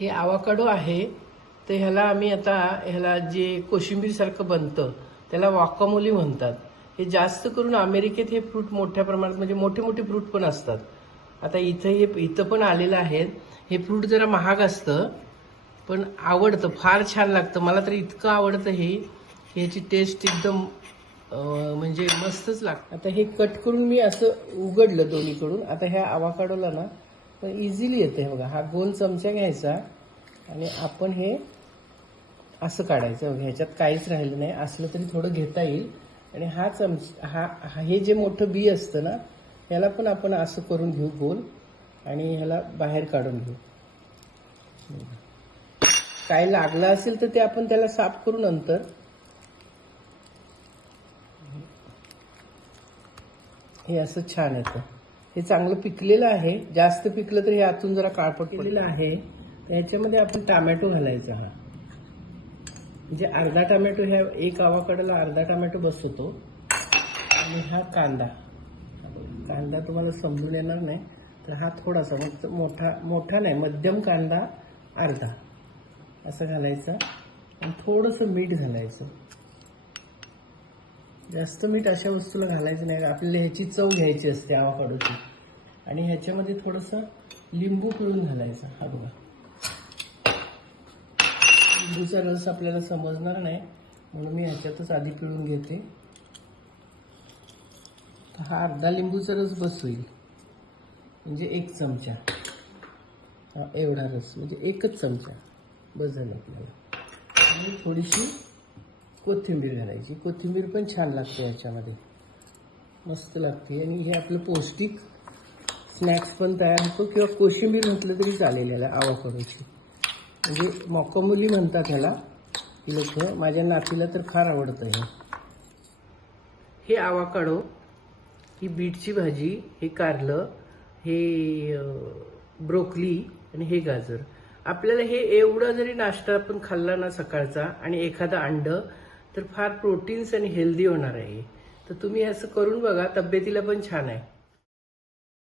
हे आवाकडो आहे तर ह्याला आम्ही आता ह्याला जे कोशिंबीरसारखं बनतं त्याला वाकामोली म्हणतात. हे जास्त करून अमेरिकेत हे फ्रूट मोठ्या प्रमाणात म्हणजे मोठे मोठे फ्रूट पण असतात. आता इथं हे इथं पण आलेलं आहे. हे फ्रूट जरा महाग असतं पण आवडतं फार छान लागतं. मला तर इतकं आवडतं हे. ह्याची टेस्ट एकदम म्हणजे मस्तच लागतं. आता हे कट करून मी असं उघडलं दोन्हीकडून. आता ह्या आवाकाडोला ना पण इझिली येते बघा. हा गोल चमचा घ्यायचा आणि आपण हे असं काढायचं. बघा ह्याच्यात काहीच राहिलं नाही. असलं तरी थोडं घेता येईल. आणि हा चमच हा हा- हे जे मोठं बी असतं ना ह्याला पण आपण असं करून घेऊ गोल आणि ह्याला बाहेर काढून घेऊ. काय लागलं असेल तर ते आपण त्याला साफ करू नंतर. हे असं छान येतं. हे चांगलं पिकलेलं आहे. जास्त पिकलं तर हे आतून जरा काळपट केलेलं आहे. याच्यामध्ये आपण टामॅटो घालायचा हा. म्हणजे अर्धा टामॅटो ह्या एक आवाकडाला अर्धा टामॅटो बसतो. आणि हा कांदा. कांदा तुम्हाला समजून येणार नाही. तर हा थोडासा मग मोठा मोठा नाही मध्यम कांदा अर्धा. असं घालायचं. आणि थोडंसं मीठ घालायचं. जास्त मीठ अशा वस्तूला घालायचं नाही. आपल्याला ह्याची चव घ्यायची असते आवाकाडोची आणि ह्याच्यामध्ये थोडंसं लिंबू पिळून घालायचा हा बघा. लिंबूचा रस आपल्याला समजणार नाही म्हणून मी ह्याच्यातच आधी पिळून घेते. तर हा अर्धा लिंबूचा रस बस होईल. म्हणजे एक चमचा. हा एवढा रस. म्हणजे एकच चमचा. बस झालं आपल्याला. आणि थोडीशी कोथिंबीर घालायची. कोथिंबीर पण छान लागते याच्यामध्ये. मस्त लागते. आणि हे आपलं पौष्टिक स्नॅक्स पण तयार होतो किंवा कोशिंबीर म्हटलं तरी चालेल याला आवाकडूची म्हणजे मॉकोमुली म्हणतात ह्याला ही लोक माझ्या नातीला तर फार आवडतं हे. हे आवाकाडो ही बीटची भाजी हे कारलं हे ब्रोकली आणि हे गाजर. आपल्याला हे एवढं जरी नाश्ता आपण खाल्ला ना सकाळचा आणि एखादं अंड तर फार प्रोटीन्स आणि हेल्दी होणार आहे. तर तुम्ही असं करून बघा तब्येतीला पण छान आहे.